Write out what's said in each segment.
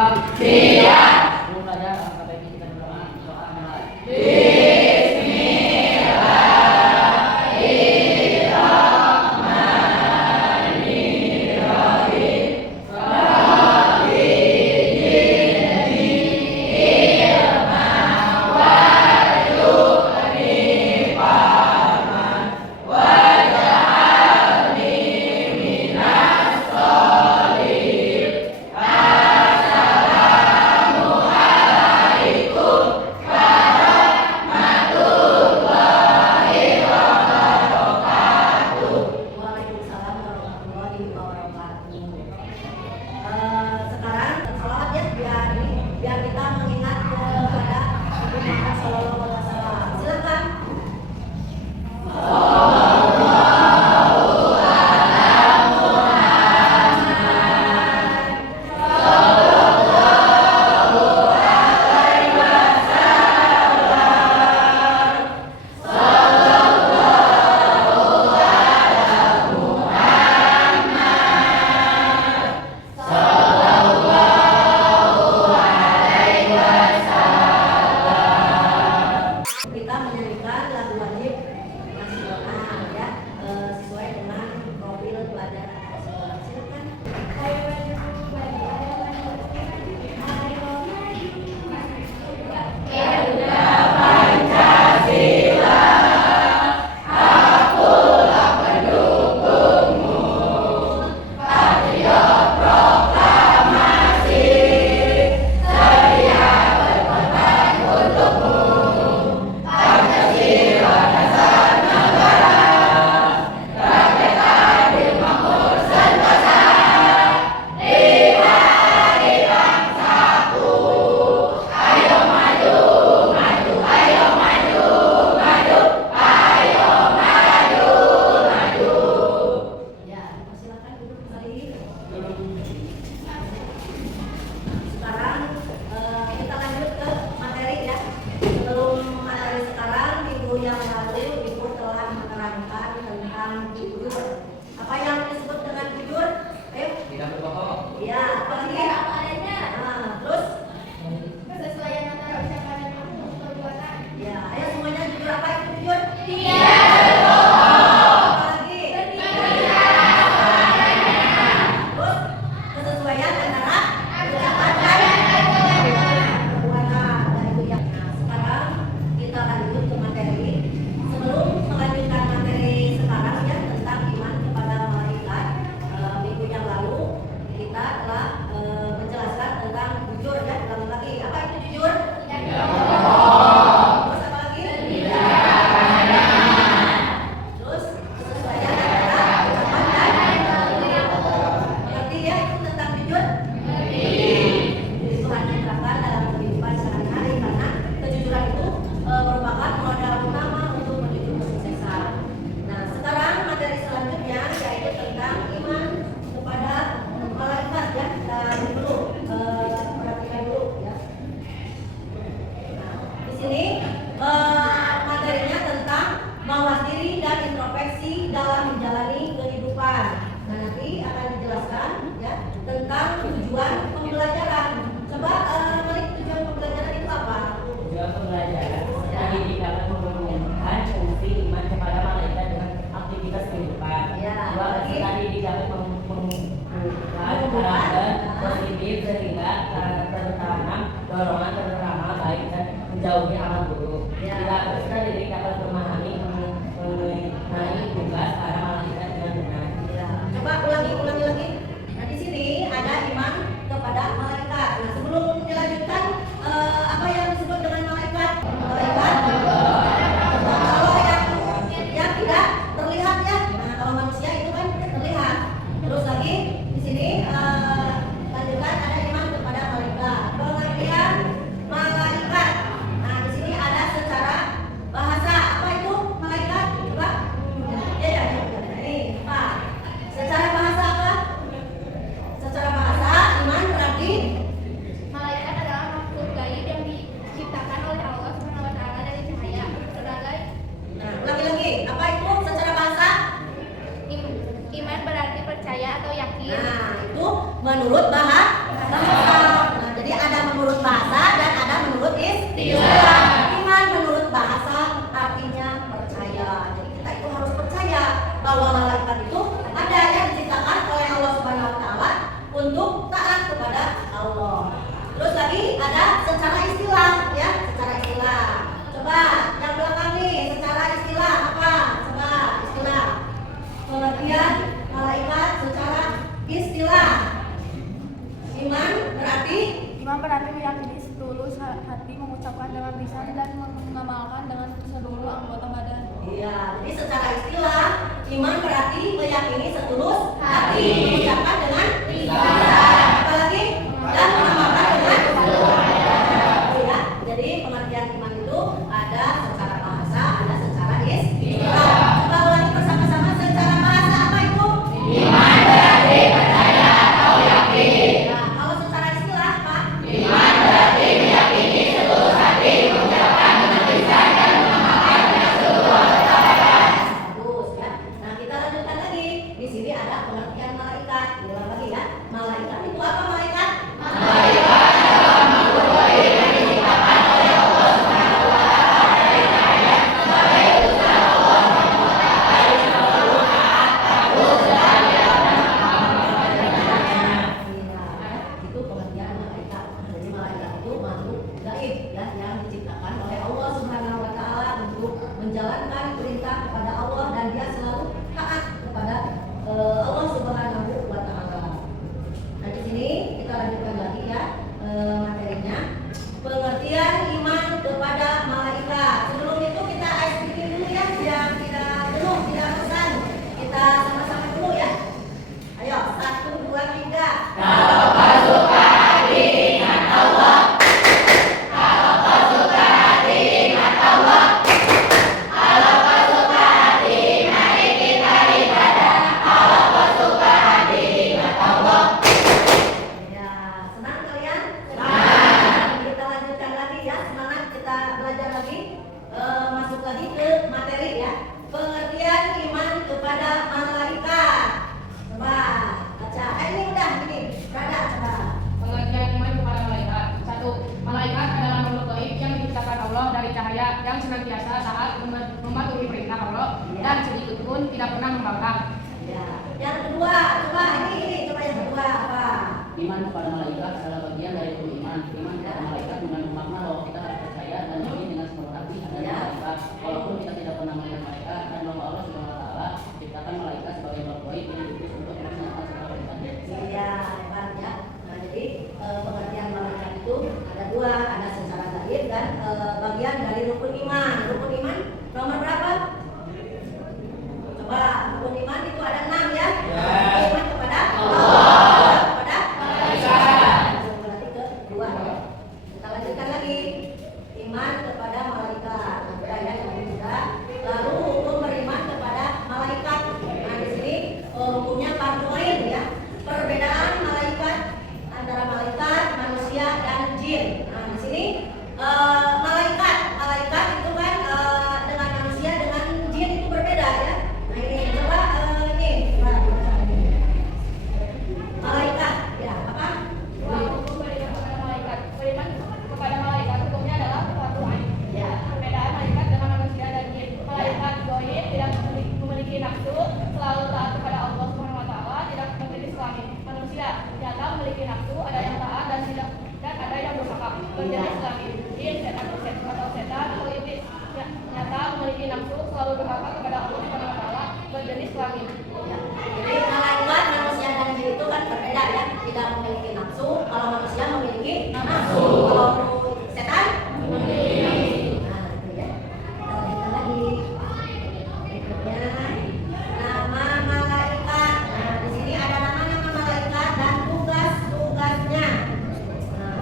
Siap. Sebelum belajar, angkat kaki kita berdoa. Doa mulai. Waalaikumsalam warahmatullahi wabarakatuh. Sekarang sholawat ya, biar kita mengingat kepada Nabi Muhammad SAW. Silakan. Kita menyanyikan lagu wajib nasional ya, sesuai dengan profil pelajar nasional. Silakan. Ya, silakan duduk kembali. Sekarang kita lanjut ke materi ya. Sebelum materi sekarang, minggu yang lalu Ibu telah menerangkan tentang jujur. Apa yang disebut dengan jujur? Ayo. Tidak berbohong. Ya, apalagi? Nah, terus? Kesesuaian antara ucapan dan perbuatan. Ya, ayo semuanya jujur. Apa itu jujur? Tidak Apalagi? Terus kesesuaian antara ucapan dan perbuatan. Nah, itu yang. Nah, sekarang kita lanjut ke materi. Sebelum melanjutkan materi sekarang ya tentang iman kepada malaikat, minggu yang lalu kita telah berarti meyakini setulus hati, mengucapkan dengan lisan dan mengamalkan dengan seluruh anggota badan. Iya, jadi secara istilah iman berarti meyakini setulus hati, mengucapkan dengan lisan, apalagi dan mengamalkan dengan seluruh anggota. Ya, jadi pengertian iman itu ada secara bahasa, ada secara istilah. Coba ulangi bersama-sama secara bahasa apa itu? Iman berarti percaya atau yakin. Nah, kalau secara istilah apa? Iman berarti meyakini setulus hati, mengucapkan dengan lisan dan mengamalkan dengan seluruh anggota badan. Bagus ya. Nah, kita lanjutkan lagi. Di sini ada pengertian malaikat. Ulang lagi ya. Malaikat itu apa malaikat? Malaikat adalah makhluk gaib yang diciptakan oleh Allah Subhanahu wa taala dari cahaya sebagai utusan Allah Subhanahu wa taala yang selalu taat, patuh, setia dan Iya, itu pengertian malaikat. Jadi malaikat itu makhluk gaib ya yang diciptakan oleh Allah Subhanahu wa taala untuk menjalankan perintah kepada Allah dan dia selalu taat kepada Allah Subhanahu wa taala. Nah, di sini kita lanjutkan lagi ya materinya. Pengertian iman kepada malaikat. Sebelum itu kita ice breaking dulu ya biar tidak jenuh, tidak bosan. Kita sama-sama dulu ya. Ayo, 1, 2, 3. Kalau kau suka hati ingat Allah. Kalau kau suka hati ingat Allah. Kalau kau suka hati mari kita ibadah. Kalau kau suka hati ingat Allah. Ya, senang kalian? Senang. Kita lanjutkan lagi ya, semangat kita belajar lagi. Masuk lagi ke materi ya. Pengertian iman kepada malaikat. Coba baca. Ini udah ini. Rada coba. Pengertian iman kepada malaikat. 1. Malaikat adalah makhluk gaib yang diciptakan Allah dari cahaya yang senantiasa taat mematuhi perintah Allah dan sedikit pun tidak pernah membangkang. Ya. Yang kedua, coba ini coba yang kedua apa? Iman kepada malaikat adalah bagian dari rukun iman. Iman kepada malaikat mengandung makna bahwa kita harus percaya dan yakin dengan sepenuh hati adanya malaikat. Walaupun kita tidak pernah melihat malaikat dan bahwa Allah Subhanahu wa taala ciptakan malaikat sebagai makhluk gaib yang diutus untuk melaksanakan segala perintahnya. Iya, hebat ya. Nah, jadi pengertian malaikat itu ada dua, ada secara gaib dan bagian dari rukun iman. Rukun iman nomor berapa? Coba, rukun iman itu ada 6 ya. Iman kepada Allah, kepada malaikat. Berarti kedua. Kita lanjutkan lagi. Iman kepada malaikat. Sudah ya, yang sudah. Lalu hukum beriman kepada malaikat. Nah, di sini hukumnya fardu ain ya. Perbedaan malaikat antara malaikat, manusia dan jin. Nah, di sini malaikat itu kan dengan manusia dengan jin itu berbeda ya. Nah, ini coba malaikat ya apa? Hukum beriman kepada malaikat. Beriman kepada malaikat hukumnya adalah fardu ain. Ya. Perbedaan malaikat dengan manusia dan jin. Malaikat gaib tidak memiliki nafsu, selalu taat kepada Allah Subhanahu wa taala, tidak berjenis kelamin. Manusia nyata memiliki nafsu, ada yang taat dan ada yang durhaka. Berjenis kelamin. Jin atau setan atau iblis nyata memiliki nafsu, selalu durhaka kepada Allah Subhanahu wa taala, berjenis kelamin. Ya. Jadi malaikat, manusia dan jin itu kan berbeda ya. Tidak memiliki nafsu. Kalau manusia memiliki nafsu. Kalau setan memiliki nafsu. Nah, itu ya. Kita lanjutkan lagi. Berikutnya nama malaikat. Nah, di sini ada nama-nama malaikat dan tugas-tugasnya. Nah,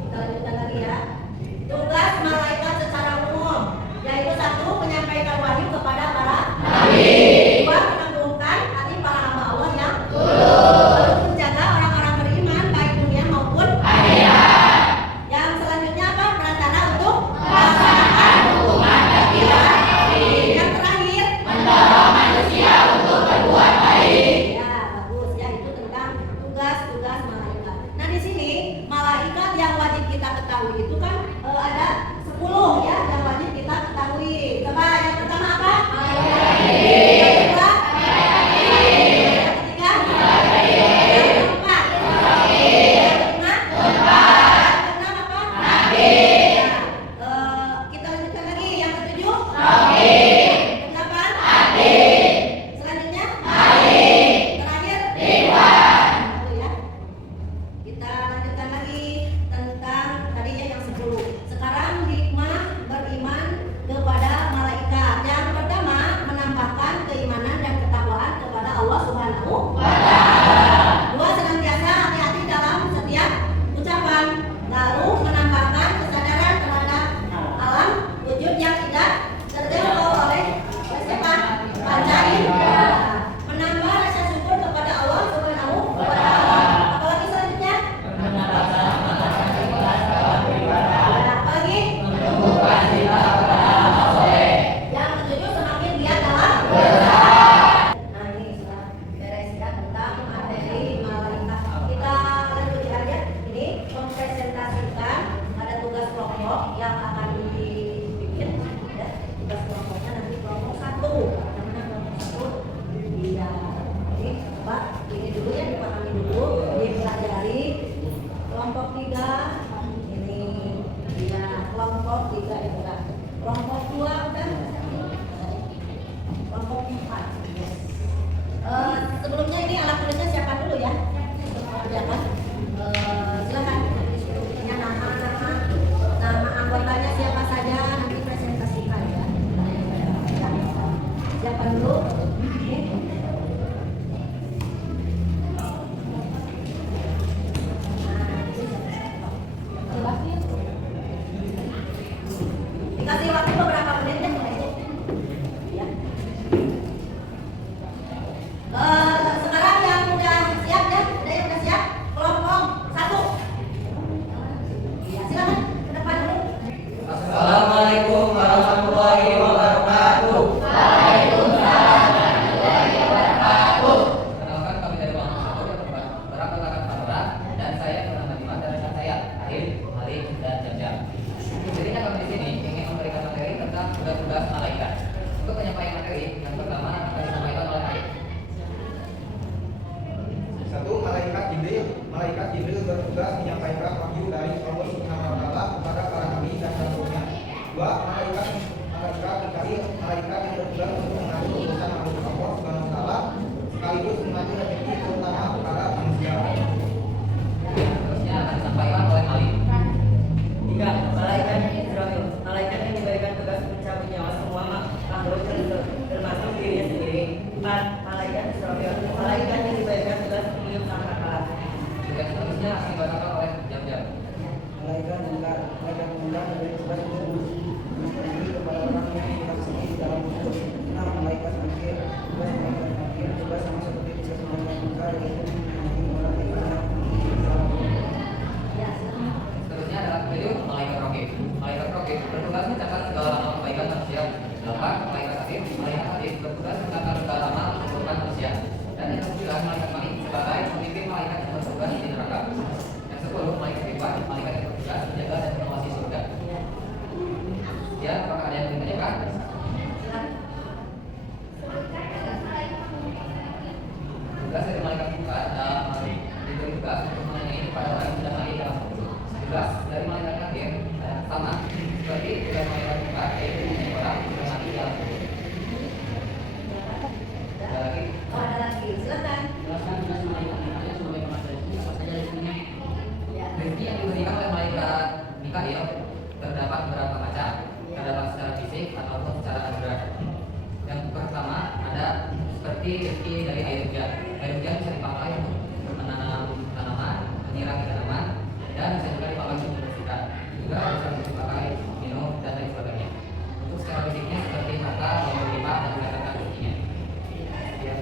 kita lanjutkan lagi ya. Tugas malaikat secara umum yaitu 1. Menyampaikan wahyu kepada para nabi. 2. Menanggung siapkan dulu. Oke. Dikasih waktu beberapa menit ya. Ya. Sekarang yang udah siap ya, udah yang udah siap, kelompok 1. Ya, silakan ke depan dulu. Assalamualaikum warahmatullahi wabarakatuh. Perkenalkan, kami dari kelompok 1 yang beranggotakan Pandora, dan saya bernama Dimas dan rekan saya Ahil, Malik, dan Jam. Jadinya kami di sini ingin memberikan materi tentang tugas-tugas malaikat. Untuk penyampaian materi, yang pertama akan disampaikan oleh Ahil. 1. Malaikat Jibril bertugas menyampaikan wahyu dari Allah Subhanahu wa taala kepada para nabi dan rasulnya. 2. Malaikat yang bertugas untuk mengatur urusan makhluk Allah Subhanahu wa taala sekaligus mengatur rezeki terutama para manusia. Seterusnya akan disampaikan oleh Malik. 3. Malaikat Israfil, malaikat yang diberikan tugas mencabut nyawa semua makhluk termasuk dirinya sendiri. 4. Malaikat Israfil, malaikat yang diberikan tugas meniup sangkakala. Dan seterusnya akan dibacakan oleh Jam. Malaikat Munkar diberi tugas untuk menguji kepada orang yang dikasih di dalam kubur. 6. Malaikat Nakir, tugas sama seperti tugas malaikat Munkar, yaitu menghakimi orang yang benar di dalam kubur. Ya, silakan. Seterusnya adalah beliau malaikat Raqib. Malaikat Raqib bertugas mencatat segala amal kebaikan manusia. 8. Malaikat Hatib, bertugas mencatat segala amal keburukan manusia. Dan yang ke-9 malaikat Malik sebagai pemimpin malaikat yang bertugas di neraka. Yang 10 malaikat Ridwan, malaikat yang bertugas menjaga dan mengawasi surga. Ya, apakah ada yang ingin ditanyakan? Silakan. Tugas dari malaikat Ridwan diberi tugas untuk menanyai kepada orang yang sudah mati dalam kubur. Tugas dari malaikat Nakir sama seperti tugas malaikat Ridwan, yaitu menanyai orang yang sudah mati dalam kubur. Ada lagi? Oh, ada lagi. Silakan. Jelaskan tugas malaikat yang sebagai pemateri apa saja rizkinya. Ya. Rezeki yang diberikan oleh malaikat Mikail terdapat beberapa macam, terdapat secara fisik ataupun secara anugerah. Yang pertama ada seperti rezeki dari air hujan. Air hujan bisa dipakai untuk menanam tanaman, menyirami tanaman, dan bisa juga dipakai untuk membersihkan. Juga bisa dipakai minum dan lain sebagainya. Untuk secara fisiknya seperti harta, yang berlimpah dan mendatangkan rezekinya. Ya.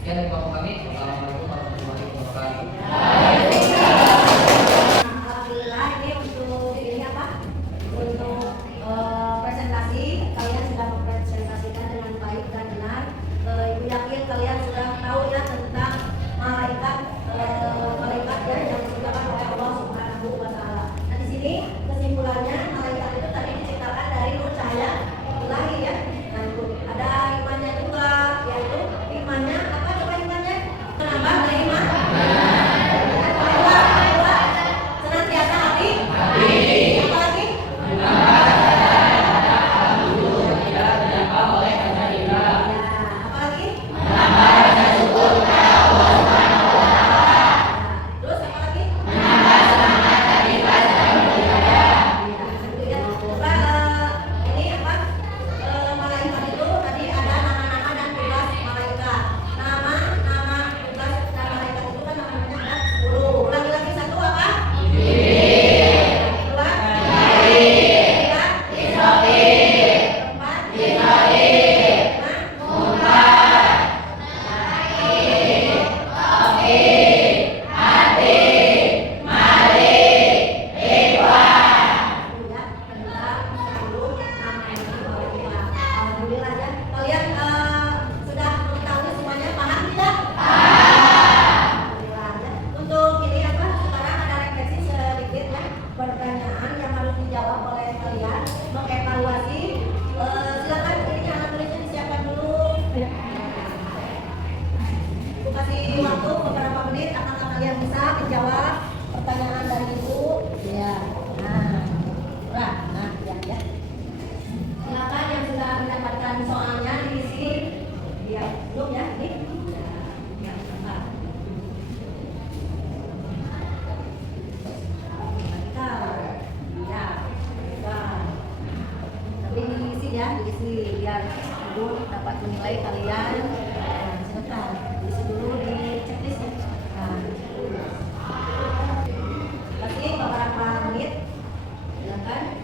Sekian dari kelompok kami. Wassalamualaikum warahmatullahi wabarakatuh. Alhamdulillah ini untuk ini apa? Untuk presentasi kalian sudah mempresentasikan dengan baik dan benar. Ibu yakin kalian sudah tahu ya tentang malaikat ya, diisi biar ibu dapat menilai kalian. Nah, silakan diisi dulu di checklist ya. Nah, kasih beberapa menit, silakan.